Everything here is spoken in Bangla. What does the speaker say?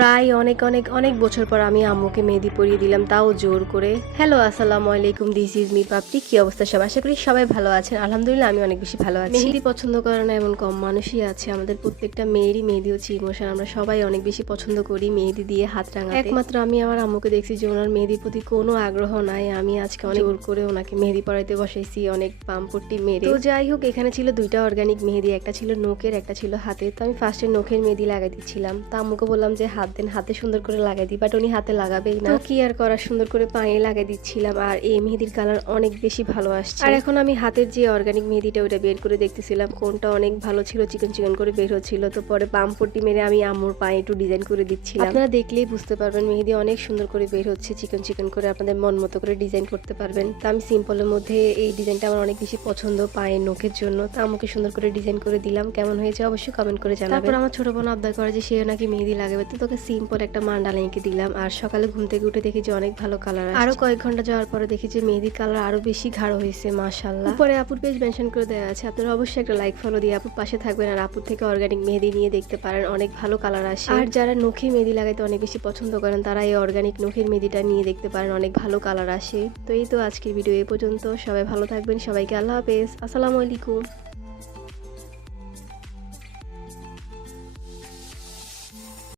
প্রায় অনেক অনেক অনেক বছর পর আমি আম্মুকে মেহেদি পরিয়ে দিলাম, তাও জোর করে। হ্যালো, আসসালামু আলাইকুম, দিস ইজ মি পাপড়ি। কি অবস্থা সব? আশা করি সবাই ভালো আছেন। আলহামদুলিল্লাহ আমি অনেক বেশি ভালো আছি। মেহেদি পছন্দ করে না এমন কম মানুষই আছে। আমাদের প্রত্যেকটা মেয়েরই মেহেদি হচ্ছে ইমোশন। আমরা সবাই অনেক বেশি পছন্দ করি মেহেদি দিয়ে হাত রাঙাতে। একমাত্র আমি আমার আম্মুকে দেখছি যে ওনার মেহেদির প্রতি কোনো আগ্রহ নাই। আমি আজকে অনেক জোর করে ওনাকে মেহেদি পরাইতে বসাইছি, অনেক পাম্পট্টি মেরে। তো যাই হোক, এখানে ছিল দুইটা অর্গানিক মেহেদি, একটা ছিল নখের, একটা ছিল হাতে। তো আমি ফার্স্টে নখের মেহেদি লাগাই দিচ্ছিলাম। তো আম্মুকে বললাম যে হাত দেন, হাতে সুন্দর করে লাগাই দিই, বাট উনি হাতে লাগাবেই না। তো কি আর করা, সুন্দর করে পায়ে লাগাই দিচ্ছিলাম। আর এই মেহেদির কালার অনেক বেশি ভালো আসছে। আর এখন আমি হাতের যে অর্গানিক মেহেদিটা ওটা বের করে দেখতেছিলাম কোনটা অনেক ভালো ছিল, চিকন চিকন করে বের হচ্ছিল। তো পরে পাম্প পট্টি মেরে আমি আম্মুর পায়ে একটু ডিজাইন করে দিচ্ছিলাম। আপনারা দেখলেই বুঝতে পারবেন মেহেদি অনেক সুন্দর করে বের হচ্ছে, চিকন চিকন করে আপনাদের মন মতো করে ডিজাইন করতে পারবেন। তো আমি সিম্পলের মধ্যে এই ডিজাইনটা আমার অনেক বেশি পছন্দ পায়ের নখের জন্য। তো আমাকে সুন্দর করে ডিজাইন করে দিলাম। কেমন হয়েছে অবশ্যই কমেন্ট করে জানাবেন। তারপর আমার ছোট বোন আবদার করে যে সে নাকি মেহেদি লাগাবে, তো তোকে সিম্পল একটা মান্ডালা এঁকে দিলাম। আর সকালে ঘুম থেকে উঠে দেখি যে অনেক ভালো কালার আসছে। আরো কয়েক ঘন্টা যাওয়ার পরে দেখি যে মেহেদির কালার আরো বেশি গাঢ় হয়েছে, মাশাআল্লাহ। পরে আপুর পেজ মেনশন করে দেওয়া আছে, আপনারা অবশ্যই একটা লাইক ফলো দিয়ে আপুর পাশে থাকবেন। আর আপুর থেকে অর্গানিক মেহেদি নিয়ে দেখতে পারেন, অনেক ভালো কালার আসে। আর যারা নখে মেহেদি লাগাইতে অনেক বেশি পছন্দ করেন তারা এই অর্গানিক নখের মেহেদিটা নিয়ে দেখতে পারেন, অনেক ভালো কালার আসে। তো এই তো আজকের ভিডিও এ পর্যন্ত। সবাই ভালো থাকবেন, সবাইকে আল্লাহ হাফেজ, আসসালামু আলাইকুম।